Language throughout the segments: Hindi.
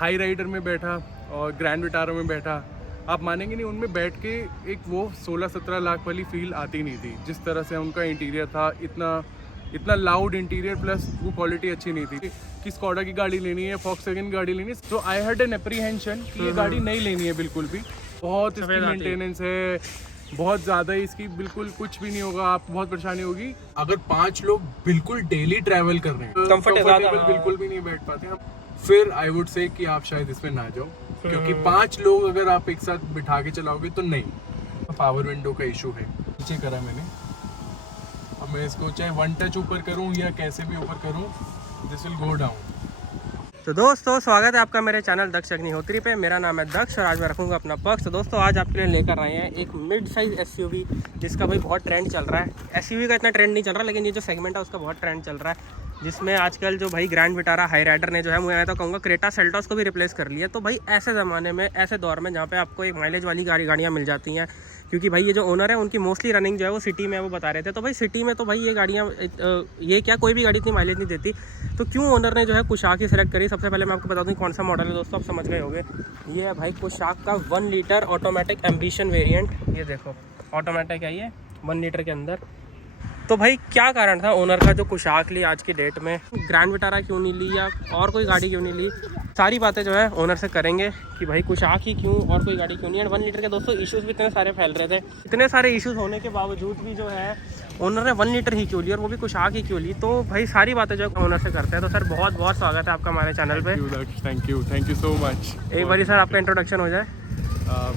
हाई राइडर में बैठा और ग्रैंड विटारा में बैठा, आप मानेंगे नहीं, उनमें बैठ के एक वो 16-17 लाख वाली फील आती नहीं थी। जिस तरह से उनका इंटीरियर था, इतना लाउड इंटीरियर, प्लस वो क्वालिटी अच्छी नहीं थी कि स्कोडा की गाड़ी लेनी है, फॉक्सवैगन की गाड़ी लेनी है। तो आई हैड एन एप्रीहेंशन कि ये गाड़ी नहीं लेनी है बिल्कुल भी। बहुत इसकी मेंटेनेंस है, बहुत ज़्यादा है इसकी, बिल्कुल कुछ भी नहीं होगा, आप बहुत परेशानी होगी। अगर 5 लोग बिल्कुल डेली ट्रैवल कर रहे हैं, कंफर्टेबल बिल्कुल भी नहीं बैठ पाते हैं, फिर आई वुड से कि आप शायद इसमें ना जाओ, क्योंकि 5 लोग अगर आप एक साथ बिठा के चलाओगे तो नहीं। पावर विंडो का इशू है, नीचे करा मैंने। अब मैं इसको चाहे 1 टच ऊपर करूं या कैसे भी ऊपर करूं, दिस विल गो डाउन। तो दोस्तों स्वागत है आपका मेरे चैनल दक्ष अग्निहोत्री पे। मेरा नाम है दक्ष और आज मैं रखूँगा अपना पक्ष। तो दोस्तों आज आपके लिए लेकर आए हैं एक मिड साइज़ एसयूवी जिसका भाई बहुत ट्रेंड चल रहा है। एसयूवी का इतना ट्रेंड नहीं चल रहा, लेकिन ये जो सेगमेंट है उसका बहुत ट्रेंड चल रहा है, जिसमें आजकल जो भाई ग्रैंड विटारा हाई राइडर ने जो है, मैं तो कहूँगा क्रेटा सेल्टॉस को भी रिप्लेस कर लिया। तो भाई ऐसे ज़माने में, ऐसे दौर में जहाँ पे आपको एक माइलेज वाली गाड़ियाँ मिल जाती हैं, क्योंकि भाई ये जो ओनर है उनकी मोस्टली रनिंग जो है वो सिटी में, वो बता रहे थे। तो भाई सिटी में तो भाई ये गाड़ियाँ, ये क्या कोई भी गाड़ी इतनी माइलेज नहीं देती, तो क्यों ओनर ने जो है कुशाक ही सेलेक्ट करी। सबसे पहले मैं आपको बता दूँ कौन सा मॉडल है दोस्तों, आप समझ गए होंगे। ये है भाई कुशाक का 1 लीटर ऑटोमेटिक एम्बिशन वेरिएंट। ये देखो ऑटोमेटिक है ये 1 लीटर के अंदर। तो भाई क्या कारण था ओनर का जो कुशाक ली आज की डेट में, ग्रैंड विटारा क्यों नहीं ली या और कोई गाड़ी क्यों नहीं ली, सारी बातें जो है ओनर से करेंगे कि भाई कुशाक ही क्यों और कोई गाड़ी क्यों नहीं। एंड 1 लीटर के दोस्तों इश्यूज़ भी इतने सारे फैल रहे थे, इतने सारे इश्यूज़ होने के बावजूद भी जो है ओनर ने 1 लीटर ही क्यों ली और वो भी कुशाक ही क्यों ली। तो भाई सारी बातें जो है ओनर से करते हैं। तो सर बहुत बहुत स्वागत है आपका हमारे चैनल पे। Thank you so much. एक बार सर आपका इंट्रोडक्शन हो जाए।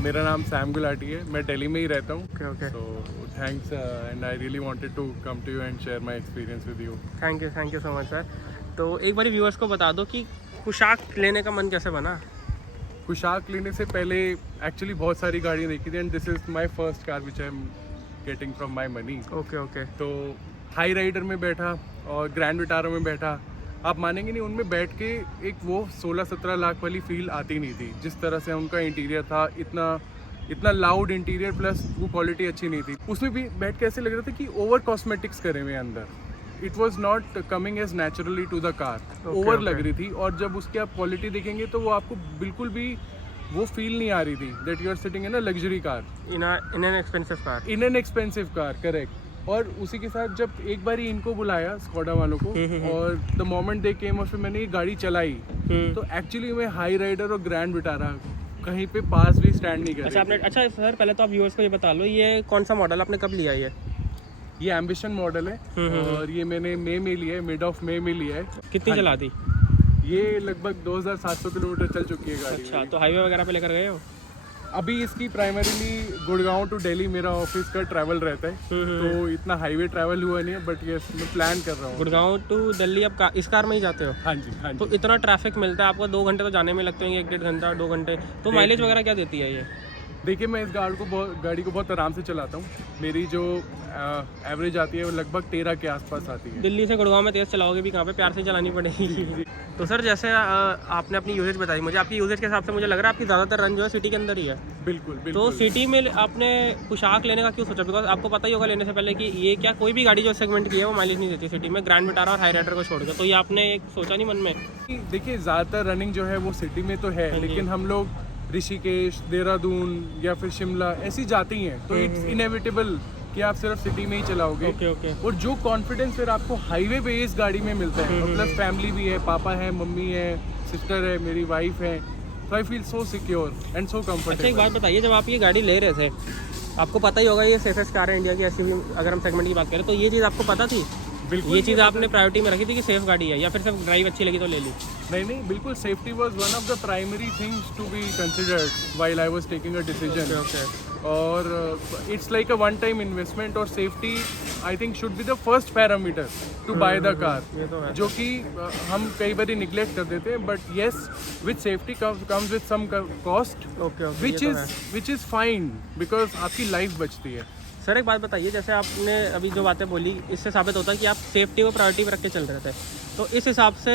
मेरा नाम सैम गुलाटी है, मैं दिल्ली में ही रहता हूँ। Okay So thanks and I really wanted to come to you and share my experience with you. Thank you so much sir. तो एक बार व्यूअर्स को बता दो कि कुशाक लेने का मन कैसे बना। कुशाक लेने से पहले एक्चुअली बहुत सारी गाड़ियाँ देखी थी and this is my first car which I am getting from my money. Okay तो हाई राइडर में बैठा और ग्रैंड विटारा में बैठा, आप मानेंगे नहीं, उनमें बैठ के एक वो 16-17 लाख वाली फील आती नहीं थी। जिस तरह से उनका इंटीरियर था, इतना लाउड इंटीरियर, प्लस वो क्वालिटी अच्छी नहीं थी। उसमें भी बैठ के ऐसे लग रहा था कि ओवर कॉस्मेटिक्स करे हुए अंदर। It was not coming as naturally to the car, over लग रही थी। और जब उसकी आप क्वालिटी देखेंगे तो वो आपको बिल्कुल भी वो फील नहीं आ रही थी that you are sitting in a luxury car, in an expensive car. Correct. और उसी के साथ जब एक बार ही इनको बुलाया स्कोडा वालों को, और द मोमेंट दे केम और फिर मैंने ये गाड़ी चलाई, तो एक्चुअली मैं हाई राइडर और ग्रैंड विटारा कहीं पे पास भी स्टैंड नहीं कर अच्छा आपने, अच्छा सर पहले तो आप व्यूअर्स को ये बता लो, ये कौन सा मॉडल आपने कब लिया ये एम्बिशन मॉडल है और ये मैंने मई में लिया है, मिड ऑफ मई में लिया है। कितनी चला दी? ये लगभग 2700 किलोमीटर चल चुकी है गाड़ी। अच्छा, तो हाईवे वगैरह पे लेकर गए हो? अभी इसकी प्राइमरीली गुड़गांव टू दिल्ली मेरा ऑफिस का ट्रैवल रहता है, तो इतना हाईवे ट्रैवल हुआ नहीं है, बट ये मैं प्लान कर रहा हूँ। गुड़गांव टू दिल्ली आप इस कार में ही जाते हो? हाँ जी। तो इतना ट्रैफिक मिलता है आपको, 2 घंटे तो जाने में लगते होंगे, 1-1.5 घंटा 2 घंटे। तो माइलेज वगैरह क्या देती है ये? देखिए मैं इस गाड़ी को बहुत आराम से चलाता हूँ। मेरी जो एवरेज आती है वो लगभग 13 के आसपास आती है। दिल्ली से गुड़गांव में तेज़ चलाओगे भी कहाँ पे, प्यार से चलानी पड़ेगी। तो सर जैसे आपने अपनी यूजेज बताई मुझे, आपकी यूजेज के हिसाब से मुझे लग रहा है आपकी ज़्यादातर रन जो है सिटी के अंदर ही है। बिल्कुल। तो सिटी में आपने कुशाक लेने का क्यों सोचा? बिकॉज आपको पता ही होगा लेने से पहले कि ये क्या कोई भी गाड़ी जो सेगमेंट की है वो माइलेज नहीं देती सिटी में, ग्रैंड विटारा और हाई राइडर को छोड़ के। तो ये आपने एक सोचा नहीं मन में? देखिए ज़्यादातर रनिंग जो है वो सिटी में तो है, लेकिन हम लोग ऋषिकेश, देहरादून या फिर शिमला ऐसी जाती हैं, तो इट्स इनएविटेबल कि आप सिर्फ सिटी में ही चलाओगे। ओके। और जो कॉन्फिडेंस फिर आपको हाईवे पे इस गाड़ी में मिलता है, और प्लस फैमिली भी है, पापा है, मम्मी है, सिस्टर है, मेरी वाइफ है, तो I feel so secure and so comfortable. अच्छा एक बात बताइए, जब आप ये गाड़ी ले रहे थे, आपको पता ही होगा ये सेफेस्ट कार है इंडिया की एसयूवी, अगर हम सेगमेंट की बात करें, तो ये चीज़ आपको पता थी? बिल्कुल। ये चीज़ आपने प्रायोरिटी में रखी थी कि सेफ गाड़ी है, या फिर सिर्फ ड्राइव अच्छी लगी तो ले ली? नहीं, बिल्कुल safety was one of the primary things to be considered while I was taking a decision. और it's like a one time investment, और safety I think should be the first parameter to buy the car, जो कि हम कई बार निग्लेक्ट कर देते हैं। But yes, with safety comes with some cost, which is fine, because आपकी लाइफ बचती है। सर एक बात बताइए, जैसे आपने अभी जो बातें बोली, इससे साबित होता है कि आप सेफ्टी को प्रायोरिटी में रख के चल रहे थे। तो इस हिसाब से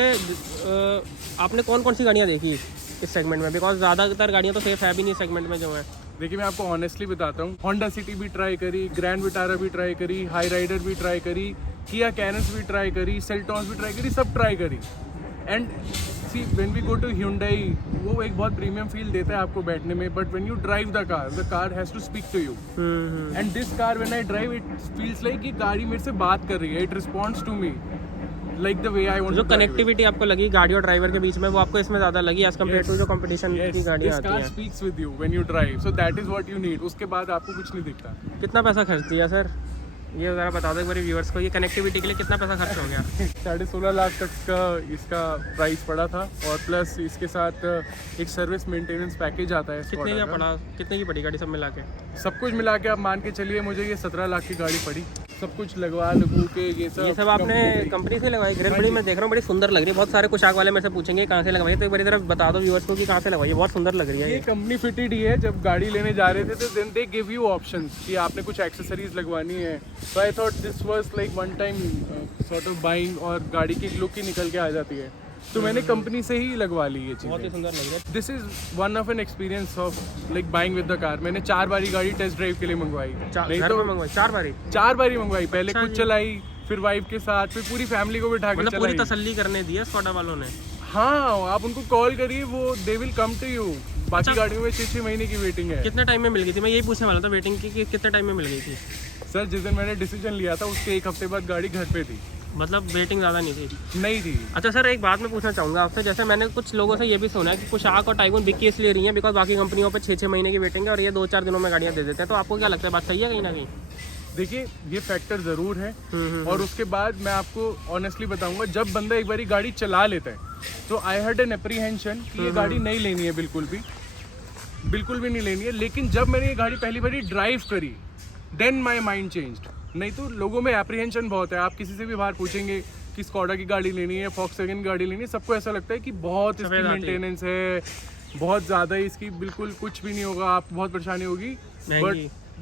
आपने कौन सी गाड़ियाँ देखी इस सेगमेंट में? बिकॉज ज़्यादातर गाड़ियाँ तो सेफ है भी नहीं सेगमेंट में जो है। देखिए मैं आपको ऑनेस्टली बताता हूँ, होंडा सिटी भी ट्राई करी, ग्रैंड विटारा भी ट्राई करी, हाई राइडर भी ट्राई करी, किया कैरेंस भी ट्राई करी, सेल्टॉस भी ट्राई करी, सब ट्राई करी। And see when we go to Hyundai, वो एक बहुत प्रीमियम फील देता है आपको बैठने में, but when you drive the car has to speak to you. And this car when I drive it feels like कि गाड़ी मेरे से बात कर रही है, it responds to me like the way I want. जो कनेक्टिविटी आपको लगी गाड़ी और ड्राइवर के बीच में, वो आपको इसमें ज़्यादा लगी एज कम्पेयर टू जो कंपटीशन की गाड़ियाँ आती हैं। This car speaks with you when you drive, so that is what you need. उसके बाद आपको कुछ नहीं दिखता। कितना पैसा खर्च दिया सर, ये ज़रा बता दो एक बार व्यूअर्स को, ये कनेक्टिविटी के लिए कितना पैसा खर्च हो गया? 16.5 लाख तक का इसका प्राइस पड़ा था, और प्लस इसके साथ एक सर्विस मेंटेनेंस पैकेज आता है। कितने का पड़ा, कितने की पड़ी गाड़ी सब मिला के? सब कुछ मिला के आप मान के चलिए मुझे ये 17 लाख की गाड़ी पड़ी, सब कुछ लगवा लगू के। ये सब आपने कंपनी से लगवाई? ग्रिल बड़ी मैं देख रहा हूँ, बड़ी सुंदर लग रही है। बहुत सारे कुशाक वाले मेरे से पूछेंगे कहाँ से लगवाई, तो एक बारी तरफ बता दो व्यूअर्स को कि कहाँ से लगवाई, बहुत सुंदर लग रही है। ये कंपनी फिटेड ही है। जब गाड़ी लेने जा रहे थे तो then they give you options कि आपने कुछ एक्सेसरीज लगवानी है, तो I thought this was like one time sort of buying, और गाड़ी की लुक ही निकल के आ जाती है, तो मैंने कंपनी से ही लगवा ली ये चीज़। बहुत ही सुंदर लग रहा है। This is one of an experience of like buying with the car. मैंने 4 बारी गाड़ी टेस्ट ड्राइव के लिए मंगवाई। घर पे मंगवाई 4 बारी? 4 बारी मंगवाई, पहले खुद चलाई, फिर वाइफ के साथ, फिर पूरी फैमिली को बिठा के मतलब पूरी चलाई। तसल्ली करने दी है स्कॉडा वालों ने? हाँ, आप उनको कॉल करिए, वो they will come to you. बाकी गाड़ियों में 6 महीने की वेटिंग है। कितने टाइम में मिल गई थी? मैं यही पूछने वाला था वेटिंग की, कि कितने टाइम में मिल गई थी? सर जिस दिन मैंने डिसीजन लिया था उसके 1 हफ्ते बाद गाड़ी घर पे थी। मतलब वेटिंग ज़्यादा नहीं थी? नहीं थी। अच्छा सर, एक बात मैं पूछना चाहूँगा आपसे, जैसे मैंने कुछ लोगों से ये भी सुना है कि कुशाक और टाइगून बिग केस ले रही हैं बिकॉज बाकी कंपनियों पे 6 महीने की वेटिंग है और ये 2-4 दिनों में गाड़ियाँ दे देते हैं, तो आपको क्या लगता है, बात सही है कहीं ना कहीं? देखिए, ये फैक्टर ज़रूर है, और उसके बाद मैं आपको ऑनेस्टली बताऊंगा, जब बंदा एक बारी गाड़ी चला लेता है तो आई हैड एन एप्रीहेंशन कि ये गाड़ी नहीं लेनी है, बिल्कुल भी नहीं लेनी है। लेकिन जब मैंने ये गाड़ी पहली बारी ड्राइव करी, देन माई माइंड चेंज्ड। नहीं तो लोगों में एप्रीहेंशन बहुत है। आप किसी से भी बाहर पूछेंगे कि स्कॉडा की गाड़ी लेनी है, फॉक्सवैगन की गाड़ी लेनी है, सबको ऐसा लगता है कि बहुत इसकी मेंटेनेंस है, बहुत ज़्यादा इसकी बिल्कुल कुछ भी नहीं होगा, आपको बहुत परेशानी होगी।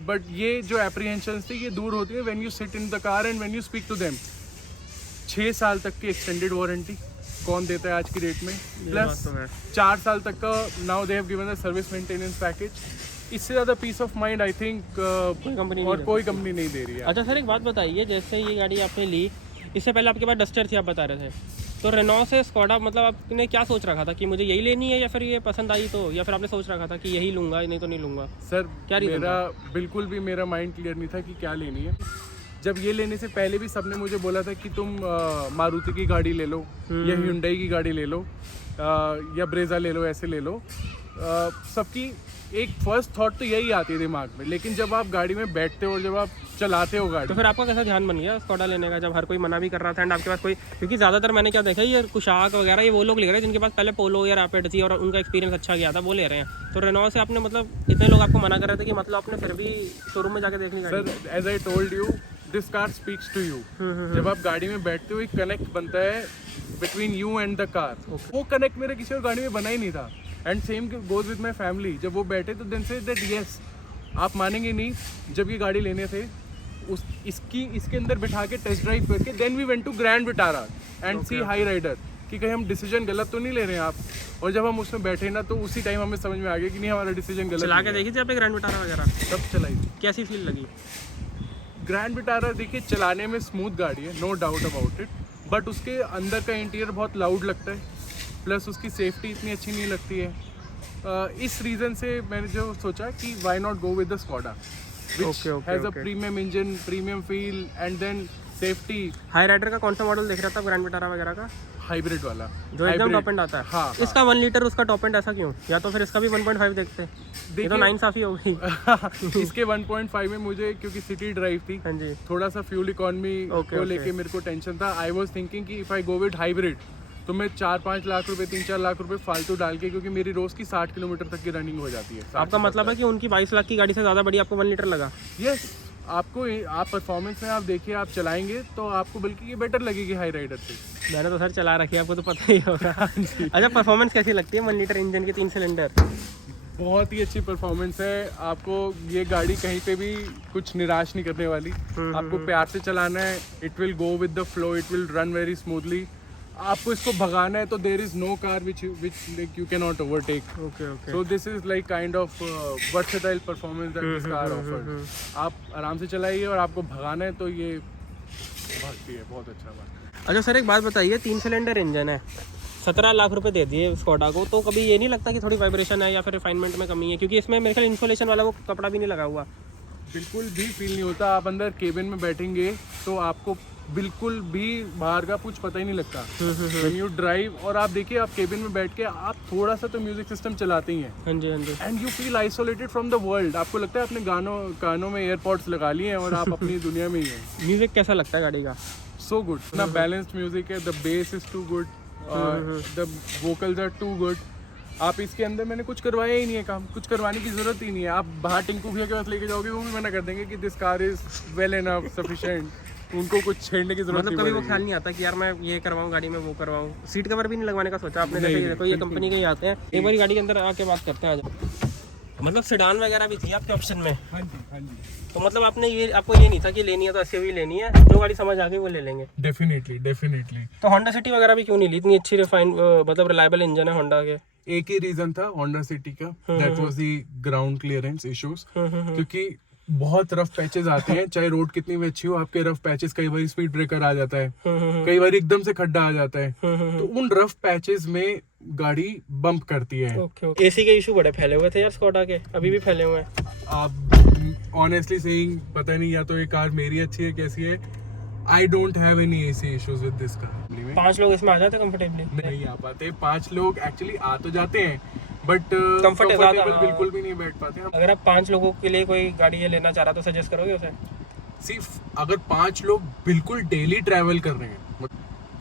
बट ये जो एप्रीहेंशंस थी ये दूर होती है when you sit in the car and when you speak to them. 6 साल तक की एक्सटेंडेड वारंटी कौन देता है आज की डेट में, प्लस 4 साल तक का now they have given the service maintenance package. इससे ज़्यादा peace of mind I think कोई कंपनी नहीं दे रही है। अच्छा सर, एक बात बताइए, जैसे ये गाड़ी आपने ली, इससे पहले आपके पास डस्टर थी आप बता रहे थे, तो रेनॉल्ट से स्कॉडा, मतलब आपने क्या सोच रखा था कि मुझे यही लेनी है, या फिर ये पसंद आई तो, या फिर आपने सोच रखा था कि यही लूंगा नहीं तो नहीं लूंगा? सर क्या मेरा बिल्कुल भी मेरा माइंड क्लियर नहीं था कि क्या लेनी है। जब ये लेने से पहले भी सबने मुझे बोला था कि तुम मारुति की गाड़ी ले लो, या Hyundai की गाड़ी ले लो, या ब्रेजा ले लो, ऐसे ले लो। सबकी एक फर्स्ट थॉट तो यही आती है दिमाग में, लेकिन जब आप गाड़ी में बैठते हो और जब आप चलाते हो गाड़ी, तो फिर आपका कैसा ध्यान बन गया स्कॉडा लेने का, जब हर कोई मना भी कर रहा था एंड आपके पास कोई, क्योंकि ज़्यादातर मैंने क्या देखा, ये कुशाक वगैरह ये वो लोग ले रहे हैं जिनके पास पहले पोलो या रैपिड थी और उनका एक्सपीरियंस अच्छा गया था, वो ले रहे हैं। तो रेनॉल्ट से आपने, मतलब इतने लोग आपको मना कर रहे थे कि मतलब आपने फिर भी शोरूम में जाके देख ली? Sir as I told you, this car speaks to you. जब आप गाड़ी में बैठते हो एक कनेक्ट बनता है between you and the car. वो कनेक्ट मेरे किसी और गाड़ी में बना ही नहीं था। And same goes with my family. जब वो बैठे तो देन से दैट यस, आप मानेंगे नहीं, जब ये गाड़ी लेने थे इसके अंदर बिठा के टेस्ट ड्राइव करके then we went to Grand Vitara and see Hyryder कि कहीं हम डिसीजन गलत तो नहीं ले रहे हैं आप। और जब हम उसमें बैठे ना तो उसी टाइम हमें समझ में आ गया कि नहीं, हमारा डिसीजन गलत। चला के देखी थी आपने ग्रैंड विटारा वगैरह? सब चलाई थी। कैसी फील लगी? ग्रैंड विटारा देखिए चलाने में स्मूथ गाड़ी है, no doubt about it, but उसके अंदर का इंटीरियर बहुत लाउड लगता है, प्लस उसकी सेफ्टी इतनी अच्छी नहीं लगती है। इस रीज़न से मैंने जो सोचा कि why not go with the Skoda which has a premium engine, premium feel and then safety। Hyryder का कौन सा मॉडल देख रहा था ग्रैंड विटारा वगैरह का? हाइब्रिड वाला, जो एकदम टॉप एंड आता है। हाँ, इसका 1 लीटर उसका टॉप एंड ऐसा क्यों? या तो फिर इसका भी 1.5 देखते, ये तो 9 साफी हो गई। इसके 1.5 में मुझे, क्योंकि सिटी ड्राइव थी, हाँ जी, थोड़ा सा फ्यूल इकोनॉमी को लेके मेरे को टेंशन था। आई वाज थिंकिंग कि if I go with hybrid तो मैं 4-5 लाख रुपए, 3-4 लाख रुपए फालतू डाल के, क्योंकि मेरी रोज की 60 किलोमीटर तक की रनिंग हो जाती है। आपका मतलब है कि उनकी 22 लाख की गाड़ी से ज़्यादा बड़ी आपको 1 लीटर लगा? यस, आपको आप परफॉर्मेंस में आप देखिए, आप चलाएंगे तो आपको बल्कि ये बेटर लगेगी हाई राइडर से। मैंने तो सर चला रखी है, आपको तो पता ही होगा। अच्छा, परफॉर्मेंस कैसी लगती है 1 लीटर इंजन की 3 सिलेंडर? बहुत ही अच्छी परफॉर्मेंस है। आपको ये गाड़ी कहीं पे भी कुछ निराश नहीं करने वाली। आपको प्यार से चलाना है, it will go with the flow, it will run very smoothly. आपको इसको भगाना है तो there is no car which like you can not overtake. So this is like kind of versatile performance that this car offers. आप आराम से चलाइए और आपको भगाना है तो ये भागती है, बहुत अच्छा बात। अच्छा सर, एक बात बताइए, 3 सिलेंडर इंजन है, 17 लाख रुपए दे दिए स्कोडा को, तो कभी ये नहीं लगता कि थोड़ी वाइब्रेशन है या फिर रिफाइनमेंट में कमी है? क्योंकि इसमें मेरे ख्याल इंसुलेशन वाला वो कपड़ा भी नहीं लगा हुआ। बिल्कुल भी फील नहीं होता। आप अंदर केबिन में बैठेंगे तो आपको बिल्कुल भी बाहर का कुछ पता ही नहीं लगता व्हेन यू ड्राइव। और आप देखिए, आप केबिन में बैठ के आप थोड़ा सा तो म्यूजिक सिस्टम चलाते ही हैं। हाँ जी, हाँ जी। And you feel isolated from the world. आपको लगता है अपने कानों में एयरपॉड्स लगा लिए हैं और आप अपनी दुनिया में ही हैं। म्यूजिक कैसा लगता है गाड़ी का? सो गुड, ना बैलेंस्ड म्यूजिक है, the bass is too good, the vocals are too good. आप इसके अंदर, मैंने कुछ करवाया ही नहीं है काम, कुछ करवाने की जरूरत ही नहीं है। आप बाहर टिंकू भैया के पास लेके जाओगे, वो भी मना कर देंगे कि this car is well enough sufficient. उनको कुछ छेड़ने की जरूरत मतलब नहीं कभी वो पड़ेगी। ख्याल नहीं आता कि यार मैं ये करवाऊँ गाड़ी में, वो करवाऊँ? सीट कवर भी नहीं लगवाने का सोचा आपने? जैसे देखो ये कंपनी के ही आते हैं। एक बार गाड़ी के अंदर आके बात करते हैं। आज मतलब सेडान वगैरह भी थी आपके ऑप्शन में? हाँ जी, हाँ जी। तो मतलब आपको ये नहीं था कि लेनी है तो एसयूवी लेनी है, जो गाड़ी समझ आ गई वो ले लेंगे? डेफिनेटली। तो होंडा सिटी वगैरह भी क्यों नहीं ली? इतनी अच्छी मतलब रिलायबल इंजन है होंडा के। एक ही रीजन था होंडा सिटी का, that was the ground clearance issues. क्योंकि बहुत रफ पैचेस आते हैं, चाहे रोड कितनी भी अच्छी हो, आपके रफ पैचेस, कई बार स्पीड ब्रेकर आ जाता है, कई बार एकदम से खड्डा आ जाता है, तो उन रफ पैचेस में गाड़ी बम्प करती है। ओके। एसी के इशू बड़े फैले हुए थे यार स्कोडा के, अभी भी फैले हुए हैं। आप ऑनेस्टली सेइंग, पता नहीं या तो ये कार मेरी अच्छी है कैसी है, I don't have any AC issues with this car. 5 लोग इसमें आ जाते कंफर्टेबली? नहीं आ पाते। 5 लोग एक्चुअली आ तो जाते हैं, बट कंफर्टेबल बिल्कुल भी नहीं बैठ पाते। अगर आप 5 लोगों के लिए कोई गाड़ी ये लेना चाह रहा तो सजेस्ट करोगे उसे? सिर्फ अगर 5 लोग बिल्कुल डेली ट्रैवल कर रहे हैं,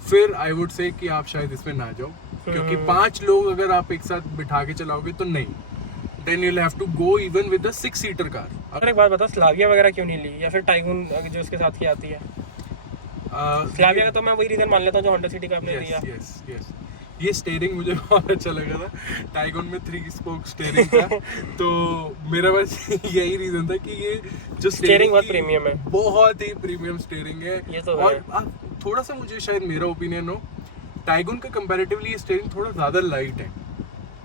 फिर आई वुड से कि आप शायद इसमें ना जाओ। क्योंकि 5 लोग अगर आप एक साथ बिठा के चलाओगे तो नहीं, then you'll have to go even with the 6 seater car. अगर एक बात बता, स्लाविया वगैरह क्यों नहीं ली, या फिर टाइगून जो उसके साथ की आती है? स्लाविया का तो मैं वही रीजन मान लेता हूँ जो होंडा सिटी का आपने लिया। यस। ये स्टीयरिंग मुझे बहुत अच्छा लगा था। टाइगन में 3 स्पोक स्टीयरिंग था, तो मेरा बस यही रीजन था कि ये जो स्टीयरिंग बहुत प्रीमियम है, बहुत ही प्रीमियम स्टीयरिंग है। ये तो और थोड़ा सा मुझे शायद मेरा ओपिनियन हो, टाइगन का कंपैरेटिवली ये स्टीयरिंग थोड़ा ज़्यादा लाइट है,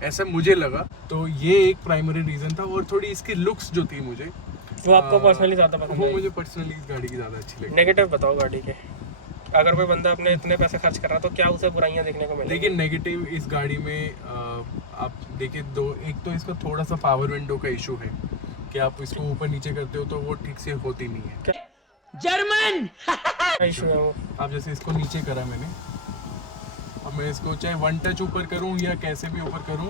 ऐसा मुझे लगा। तो ये एक प्राइमरी रीजन था। और थोड़ी इसकी लुक्स जो थी मुझे, वो आपको पर्सनली ज़्यादा पसंद वो आई? मुझे पर्सनली इस गाड़ी की ज़्यादा अच्छी लगी। नेगेटिव बताओ गाड़ी के। अगर कोई बंदा अपने इतने पैसे खर्च कर रहा है तो क्या उसे बुराइयां देखने को मिलेगी? लेकिन नेगेटिव इस गाड़ी में आप देखिए एक तो इसका थोड़ा सा पावर विंडो का इशू है कि आप इसको ऊपर नीचे करते हो तो वो ठीक से होती नहीं है। जर्मन इशू है वो। आप जैसे इसको नीचे करा मैंने, अब मैं इसको चाहे 1 टच ऊपर करूं या कैसे भी ऊपर करूं,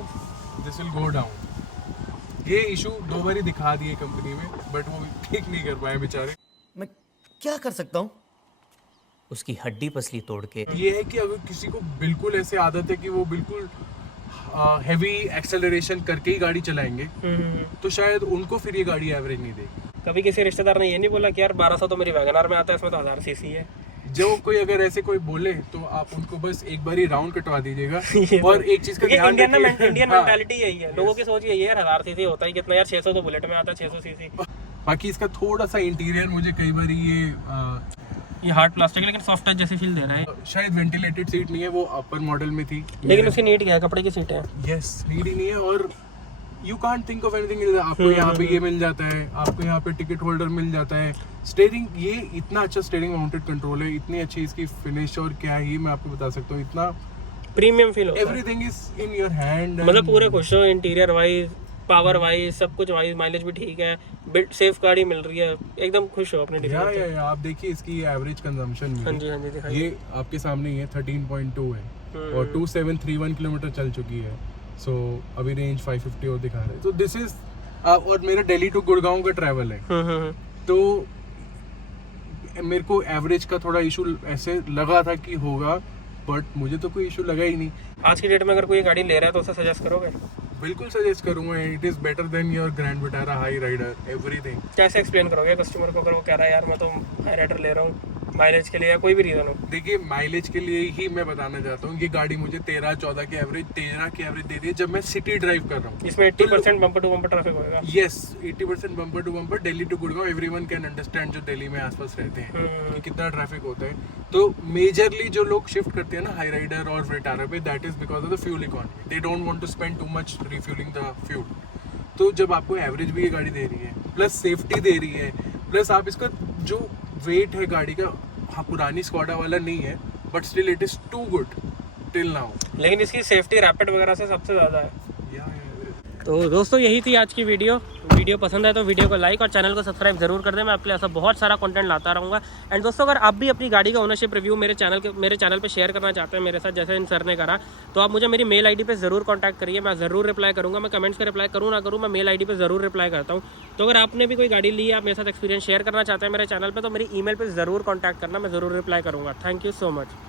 दिस विल गो डाउन। ये इशू 2 बार ही दिखा दिए कंपनी में, बट वो ठीक नहीं कर पाए बेचारे। मैं क्या कर सकता हूँ? उसकी हड्डी पसली तोड़ के। ये है कि अगर किसी को बिल्कुल ऐसे आदत है कि वो बिल्कुल हैवी एक्सेलरेशन करके ही गाड़ी चलाएंगे, तो शायद उनको फिर ये गाड़ी एवरेज नहीं देगी। कभी किसी रिश्तेदार ने ये नहीं बोला कि यार 1200 तो मेरी वैगनआर में आता है, इसमें तो 1000 सीसी है? जो कोई अगर ऐसे कोई बोले तो आप उनको बस एक बार ही राउंड कटवा दीजिएगा। और एक चीज का ध्यान इंडियन रखिए, मेंटालिटी यही है, लोगों की सोच यही है यार 1000 सीसी होता है कितना, यार 600 तो बुलेट में आता है, 600 सीसी। बाकी इसका थोड़ा सा इंटीरियर मुझे कई बार ये हार्ड प्लास्टिक लेकिन सॉफ्ट टच जैसी फील दे रहा है। शायद वेंटिलेटेड सीट नहीं है, वो अपर मॉडल में थी, लेकिन उसकी नीट क्या है, कपड़े की सीट है। यस, नीड ही नहीं है। और you can't think of anything. आपको यहाँ पे ये मिल जाता है, आपको यहाँ पे टिकट होल्डर मिल जाता है, स्टीयरिंग, ये इतना अच्छा स्टीयरिंग माउंटेड कंट्रोल है, इतनी अच्छी इसकी फिनिश, और क्या ही मैं आपको बता सकता हूँ, इतना प्रीमियम फील होता है। Everything is in your hand. मतलब पूरे खुश हो, इंटीरियर वाइज, पावर वाइज, सब कुछ वाइज, माइलेज भी ठीक है, बिल्ड सेफ गाड़ी मिल रही है, एकदम खुश हो अपने डिसीजन से। या आप देखिए इसकी एवरेज कंजम्पशन हाँ जी दिखाइए। ये आपके सामने ही है, 13.2 है और 2731 किलोमीटर चल चुकी है। सो अभी रेंज 550 और दिखा रहे हैं। तो दिस इज, और मेरा दिल्ली टू गुड़गांव का ट्रैवल है, तो मेरे को एवरेज का थोड़ा इशू ऐसे लगा था कि होगा, बट मुझे तो कोई इशू लगा ही नहीं। आज की डेट में अगर कोई गाड़ी ले रहा है तो उसे सजेस्ट करोगे? बिल्कुल सजेस्ट करूंगा। It is better than your Grand Vitara Hyryder, everything. कैसे एक्सप्लेन करोगे कस्टमर को अगर वो कह रहा है यार मैं तो हाई राइडर ले रहा हूँ माइलेज के लिए, या कोई भी रीजन हो? देखिए, माइलेज के लिए ही मैं बताना चाहता हूँ, ये गाड़ी मुझे 13-14 की एवरेज, 13 की एवरेज दे रही है जब मैं सिटी ड्राइव कर रहा हूँ। इसमें 80% बम्पर टू बम्पर ट्रैफिक होगा? Yes, 80% bumper to bumper. Delhi to Gurgaon everyone can understand, जो दिल्ली में आसपास रहते हैं, कि कितना ट्रैफिक होता है। तो मेजरली जो लोग शिफ्ट करते हैं ना हाई राइडर और विटारा पे, that is because of the fuel economy. They don't want to spend too much refuelling the fuel. तो जब आपको एवरेज भी ये गाड़ी दे रही है, प्लस सेफ्टी दे रही है, प्लस आप इसका जो वेट है गाड़ी का, हाँ पुरानी स्कॉडा वाला नहीं है, but still it is too good. Till now. लेकिन इसकी सेफ्टी रैपिड वगैरह से सबसे ज़्यादा है। तो दोस्तों यही थी आज की वीडियो पसंद है तो वीडियो को लाइक और चैनल को सब्सक्राइब जरूर कर दें। मैं आपके लिए ऐसा बहुत सारा कंटेंट लाता रहूँगा। एंड दोस्तों अगर आप भी अपनी गाड़ी का ओनरशिप रिव्यू मेरे चैनल पे शेयर करना चाहते हैं मेरे साथ, जैसे इन सर ने करा, तो आप मुझे मेरी मेल आईडी पे ज़रूर कॉन्टैक्ट करिए। मैं ज़रूर रिप्लाई करूँगा। मैं कमेंट्स का रिप्लाई करूँ ना करूँ, मैं मेल आईडी पे ज़रूर रिप्लाई करता हूँ। तो अगर आपने भी कोई गाड़ी ली है, आप मेरे साथ एक्सपीरियंस शेयर करना चाहते हैं मेरे चैनल पर, तो मेरी ईमेल पर ज़रूर कॉन्टैक्ट करना, मैं ज़रूर रिप्लाई करूँगा। Thank you so much.